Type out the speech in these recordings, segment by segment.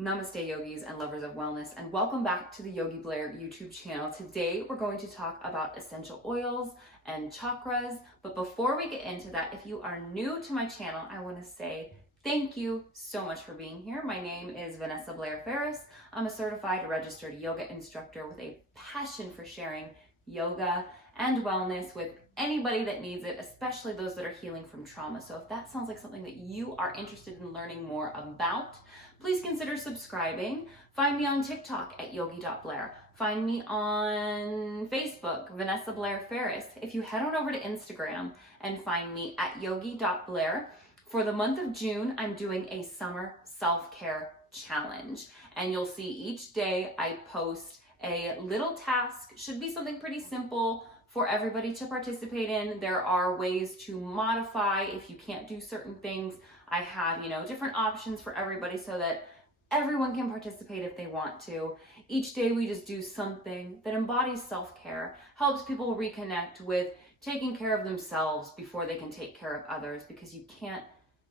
Namaste yogis and lovers of wellness, and welcome back to the Yogi Blair YouTube channel. Today we're going to talk about essential oils and chakras, but before we get into that, if you are new to my channel, I want to say thank you so much for being here. My name is Vanessa Blair Ferris. I'm a certified registered yoga instructor with a passion for sharing yoga and wellness with anybody that needs it, especially those that are healing from trauma. So if that sounds like something that you are interested in learning more about, please consider subscribing. Find me on TikTok at yogi.blair. Find me on Facebook, Vanessa Blair Ferris. If you head on over to Instagram and find me at yogi.blair, for the month of June, I'm doing a summer self-care challenge. And you'll see each day I post a little task, should be something pretty simple for everybody to participate in. There are ways to modify if you can't do certain things. I have, different options for everybody so that everyone can participate if they want to. Each day we just do something that embodies self-care, helps people reconnect with taking care of themselves before they can take care of others, because you can't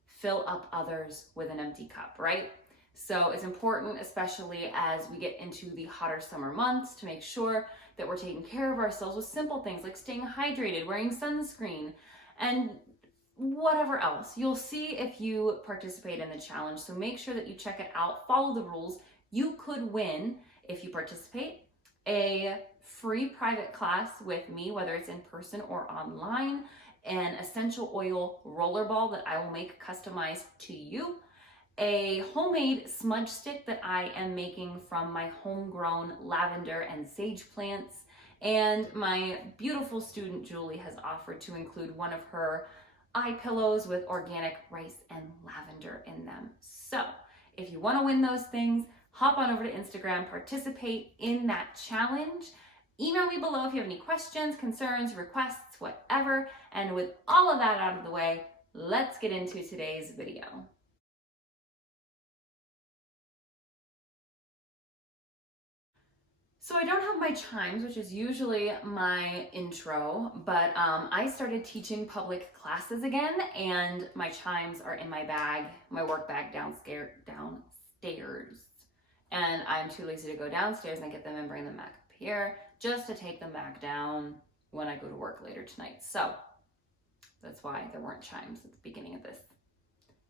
fill up others with an empty cup, right? So it's important, especially as we get into the hotter summer months, to make sure that we're taking care of ourselves with simple things like staying hydrated, wearing sunscreen, and whatever else. You'll see if you participate in the challenge, so make sure that you check it out, follow the rules. You could win, if you participate, a free private class with me, whether it's in person or online, an essential oil rollerball that I will make customized to you, a homemade smudge stick that I am making from my homegrown lavender and sage plants, and my beautiful student Julie has offered to include one of her eye pillows with organic rice and lavender in them. So if you want to win those things, hop on over to Instagram, participate in that challenge. Email me below if you have any questions, concerns, requests, whatever. And with all of that out of the way, let's get into today's video. So I don't have my chimes, which is usually my intro, but I started teaching public classes again, and my chimes are in my bag, my work bag downstairs, and I'm too lazy to go downstairs and get them and bring them back up here, just to take them back down when I go to work later tonight. So that's why there weren't chimes at the beginning of this,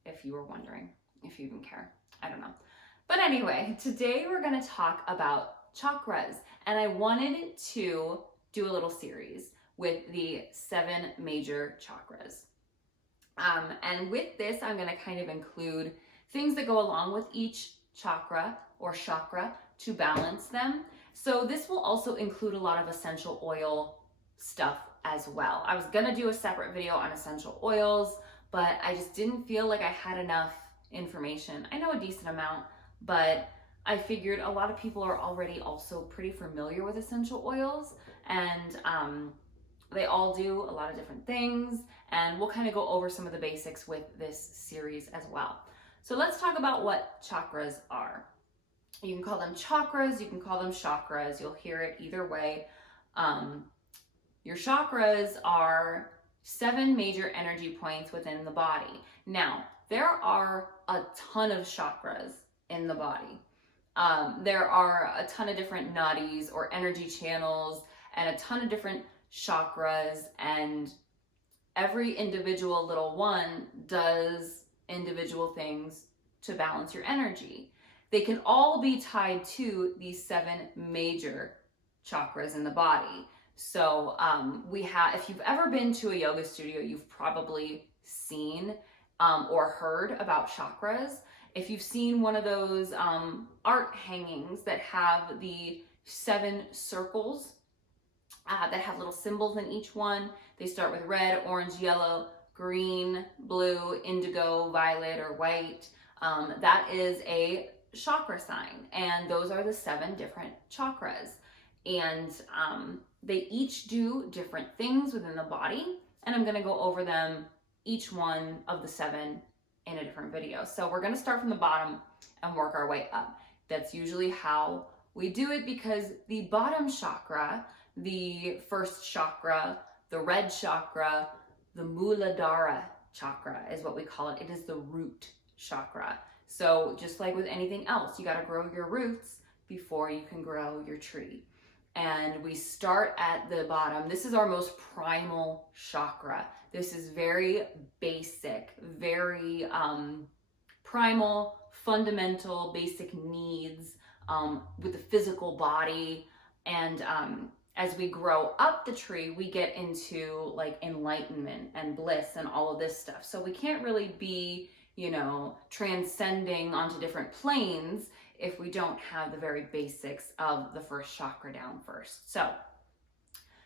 if you were wondering, if you even care, I don't know. But anyway, today we're gonna talk about chakras, and I wanted to do a little series with the 7 major chakras. And with this, I'm going to kind of include things that go along with each chakra or chakra to balance them. So this will also include a lot of essential oil stuff as well. I was going to do a separate video on essential oils, but I just didn't feel like I had enough information. I know a decent amount, but I figured a lot of people are already also pretty familiar with essential oils, and they all do a lot of different things, and we'll kind of go over some of the basics with this series as well. So let's talk about what chakras are. You can call them chakras, you can call them chakras, you'll hear it either way. Your chakras are 7 major energy points within the body. Now, there are a ton of chakras in the body. There are a ton of different nadis or energy channels and a ton of different chakras, and every individual little one does individual things to balance your energy. They can all be tied to these 7 major chakras in the body. So if you've ever been to a yoga studio, you've probably seen or heard about chakras. If you've seen one of those art hangings that have the 7 circles that have little symbols in each one, they start with red, orange, yellow, green, blue, indigo, violet, or white. That is a chakra sign, and those are the 7 different chakras. And they each do different things within the body, and I'm going to go over them, each one of the 7, in a different video. So we're going to start from the bottom and work our way up. That's usually how we do it, because the bottom chakra, the first chakra, the red chakra, the Muladhara Chakra is what we call it. It is the root chakra. So just like with anything else, you got to grow your roots before you can grow your tree. And we start at the bottom. This is our most primal chakra. This is very basic, very primal, fundamental, basic needs with the physical body. And as we grow up the tree, we get into like enlightenment and bliss and all of this stuff. So we can't really be, you know, transcending onto different planes if we don't have the very basics of the first chakra down first. So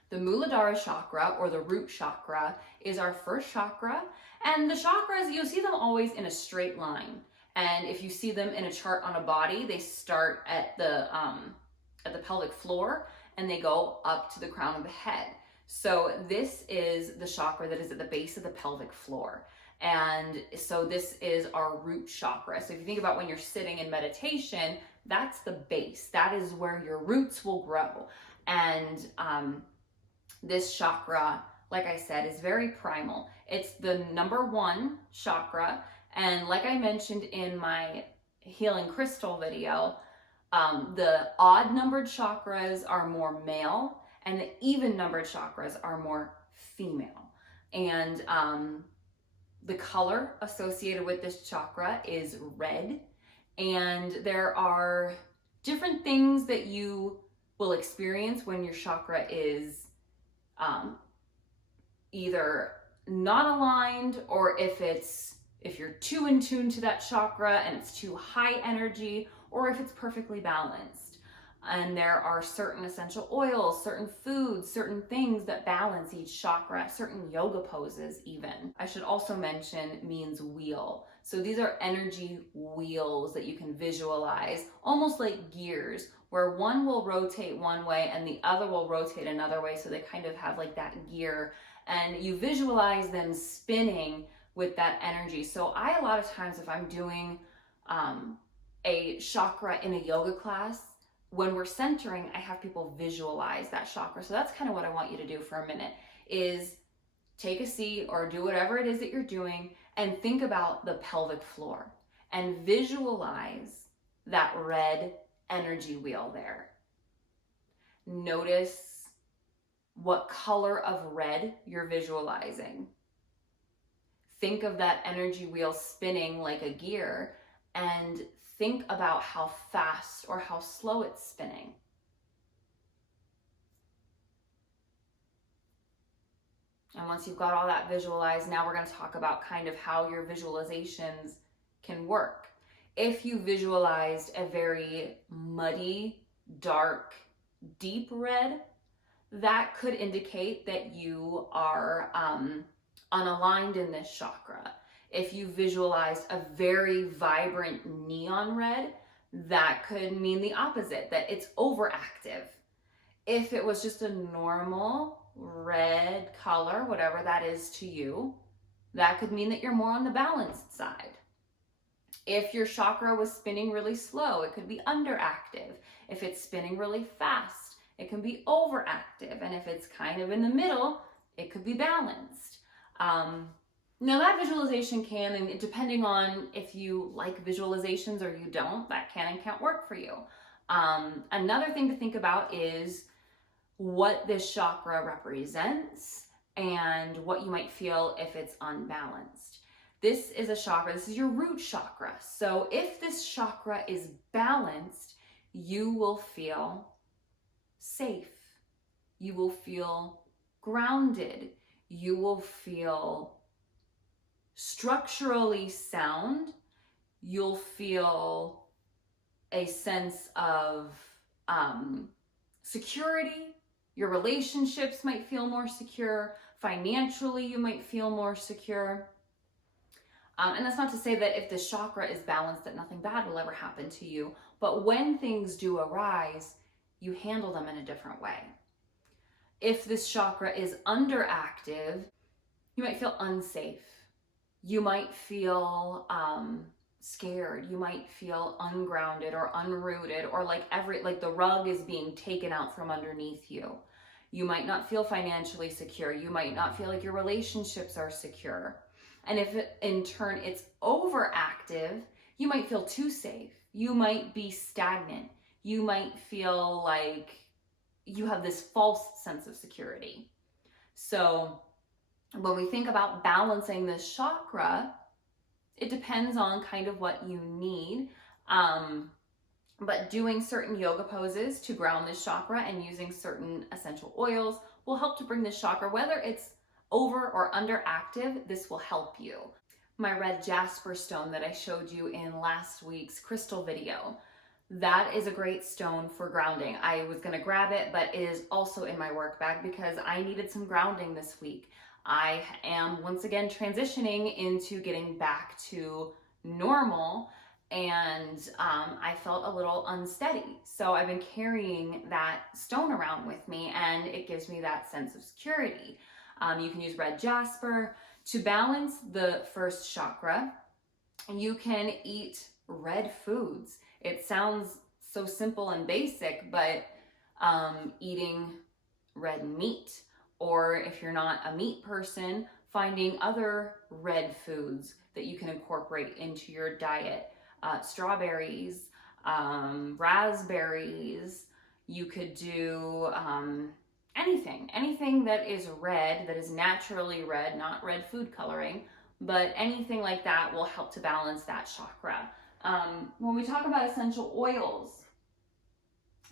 the Muladhara Chakra, or the root chakra, is our first chakra. And the chakras, you'll see them always in a straight line. And if you see them in a chart on a body, they start at the pelvic floor and they go up to the crown of the head. So this is the chakra that is at the base of the pelvic floor. And so this is our root chakra. So if you think about when you're sitting in meditation, that's the base. That is where your roots will grow. And this chakra, like I said, is very primal. It's the number 1 chakra. And like I mentioned in my healing crystal video, the odd numbered chakras are more male and the even numbered chakras are more female. And the color associated with this chakra is red. And there are different things that you will experience when your chakra is either not aligned, or if you're too in tune to that chakra and it's too high energy, or if it's perfectly balanced. And there are certain essential oils, certain foods, certain things that balance each chakra, certain yoga poses even. I should also mention means wheel. So these are energy wheels that you can visualize, almost like gears, where one will rotate one way and the other will rotate another way. So they kind of have like that gear, and you visualize them spinning with that energy. So a lot of times if I'm doing a chakra in a yoga class, when we're centering, I have people visualize that chakra. So that's kind of what I want you to do for a minute, is take a seat or do whatever it is that you're doing and think about the pelvic floor and visualize that red energy wheel there. Notice what color of red you're visualizing. Think of that energy wheel spinning like a gear, and think about how fast or how slow it's spinning. And once you've got all that visualized, now we're going to talk about kind of how your visualizations can work. If you visualized a very muddy, dark, deep red, that could indicate that you are unaligned in this chakra. If you visualized a very vibrant neon red, that could mean the opposite, that it's overactive. If it was just a normal red color, whatever that is to you, that could mean that you're more on the balanced side. If your chakra was spinning really slow, it could be underactive. If it's spinning really fast, it can be overactive. And if it's kind of in the middle, it could be balanced. Now that visualization can, and depending on if you like visualizations or you don't, that can and can't work for you. Another thing to think about is what this chakra represents and what you might feel if it's unbalanced. This is a chakra, this is your root chakra. So if this chakra is balanced, you will feel safe. You will feel grounded. You will feel structurally sound. You'll feel a sense of security. Your relationships might feel more secure. Financially, you might feel more secure. And that's not to say that if the chakra is balanced that nothing bad will ever happen to you. But when things do arise, you handle them in a different way. If this chakra is underactive, you might feel unsafe. You might feel scared. You might feel ungrounded or unrooted, or like the rug is being taken out from underneath you. You might not feel financially secure. You might not feel like your relationships are secure. And if in turn it's overactive, you might feel too safe. You might be stagnant. You might feel like you have this false sense of security. So when we think about balancing this chakra, it depends on kind of what you need. But doing certain yoga poses to ground this chakra and using certain essential oils will help to bring this chakra, whether it's over or underactive, this will help you. My red Jasper stone that I showed you in last week's crystal video, that is a great stone for grounding. I was gonna grab it, but it is also in my work bag because I needed some grounding this week. I am once again transitioning into getting back to normal, and I felt a little unsteady. So I've been carrying that stone around with me, and it gives me that sense of security. You can use red jasper to balance the first chakra. You can eat red foods. It sounds so simple and basic, but eating red meat, or if you're not a meat person, finding other red foods that you can incorporate into your diet. Strawberries, raspberries, you could do anything that is red, that is naturally red, not red food coloring, but anything like that will help to balance that chakra. When we talk about essential oils,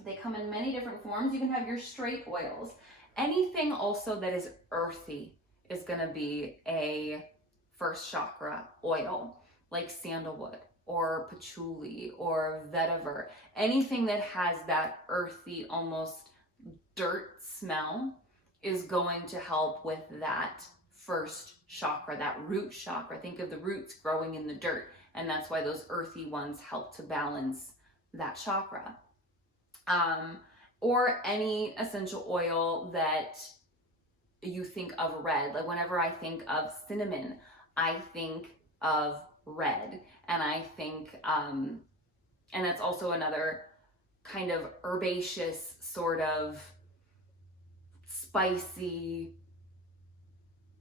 they come in many different forms. You can have your straight oils. Anything also that is earthy is going to be a first chakra oil, like sandalwood or patchouli or vetiver. Anything that has that earthy, almost dirt smell is going to help with that first chakra, that root chakra. Think of the roots growing in the dirt, and that's why those earthy ones help to balance that chakra. Or any essential oil that you think of red. Like whenever I think of cinnamon, I think of red, and I think, and that's also another kind of herbaceous sort of spicy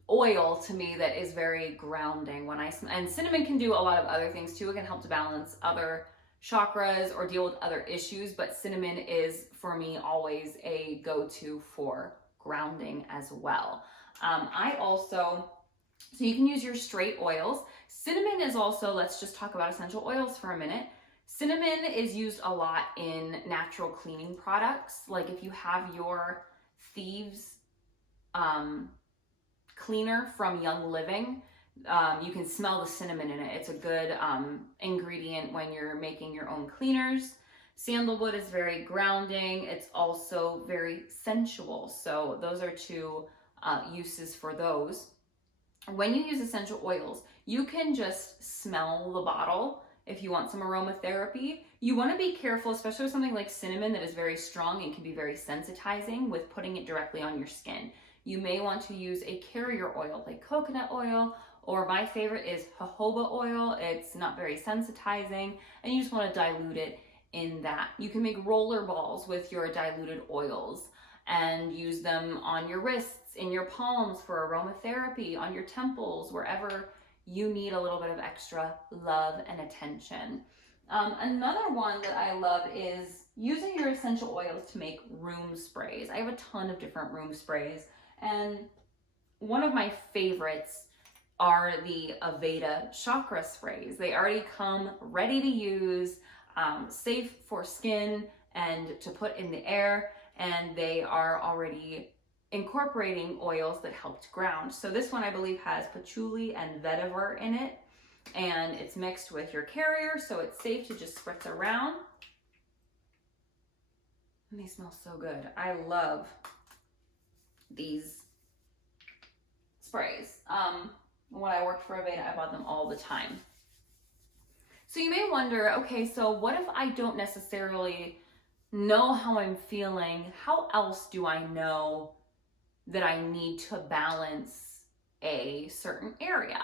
oil to me that is very grounding when and cinnamon can do a lot of other things too. It can help to balance other chakras or deal with other issues, but cinnamon is for me always a go-to for grounding as well. So you can use your straight oils. Cinnamon is also, let's just talk about essential oils for a minute. Cinnamon is used a lot in natural cleaning products. Like if you have your Thieves cleaner from Young Living, you can smell the cinnamon in it. It's a good ingredient when you're making your own cleaners. Sandalwood is very grounding. It's also very sensual. So those are two uses for those. When you use essential oils, you can just smell the bottle if you want some aromatherapy. You want to be careful, especially with something like cinnamon that is very strong and can be very sensitizing, with putting it directly on your skin. You may want to use a carrier oil like coconut oil, or my favorite is jojoba oil. It's not very sensitizing, and you just want to dilute it in that. You can make roller balls with your diluted oils and use them on your wrists, in your palms for aromatherapy, on your temples, wherever you need a little bit of extra love and attention. Another one that I love is using your essential oils to make room sprays. I have a ton of different room sprays, and one of my favorites are the Aveda chakra sprays. They already come ready to use, safe for skin and to put in the air, and they are already incorporating oils that help to ground. So this one I believe has patchouli and vetiver in it, and it's mixed with your carrier, so it's safe to just spritz around. And they smell so good. I love these sprays. When I worked for Aveda, I bought them all the time. So you may wonder, okay, so what if I don't necessarily know how I'm feeling? How else do I know that I need to balance a certain area?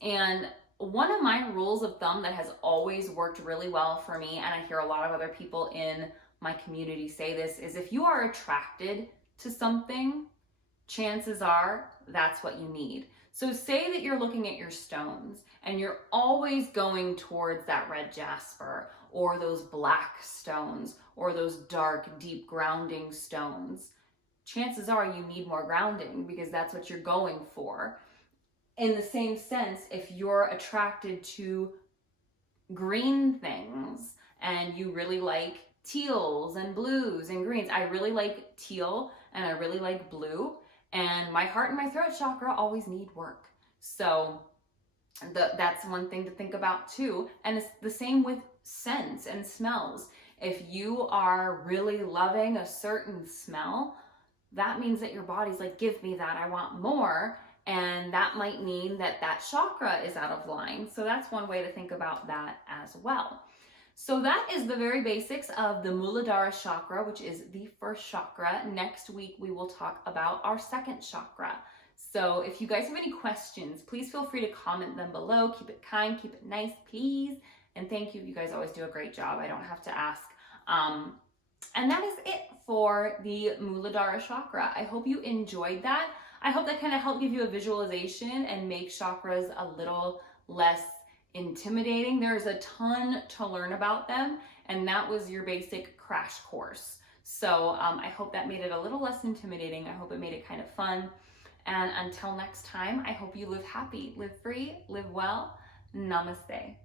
And one of my rules of thumb that has always worked really well for me, and I hear a lot of other people in my community say this, is if you are attracted to something, chances are that's what you need. So say that you're looking at your stones and you're always going towards that red jasper or those black stones or those dark, deep grounding stones. Chances are you need more grounding because that's what you're going for. In the same sense, if you're attracted to green things and you really like teals and blues and greens, I really like teal and I really like blue, and my heart and my throat chakra always need work. So that's one thing to think about too. And it's the same with scents and smells. If you are really loving a certain smell, that means that your body's like, give me that, I want more. And that might mean that that chakra is out of line. So that's one way to think about that as well. So that is the very basics of the Muladhara Chakra, which is the first chakra. Next week, we will talk about our second chakra. So if you guys have any questions, please feel free to comment them below. Keep it kind, keep it nice, please. And thank you. You guys always do a great job. I don't have to ask. And that is it for the Muladhara Chakra. I hope you enjoyed that. I hope that kind of helped give you a visualization and make chakras a little less intimidating. There's a ton to learn about them, and that was your basic crash course. So I hope that made it a little less intimidating. I hope it made it kind of fun. And until next time, I hope you live happy, live free, live well. Namaste.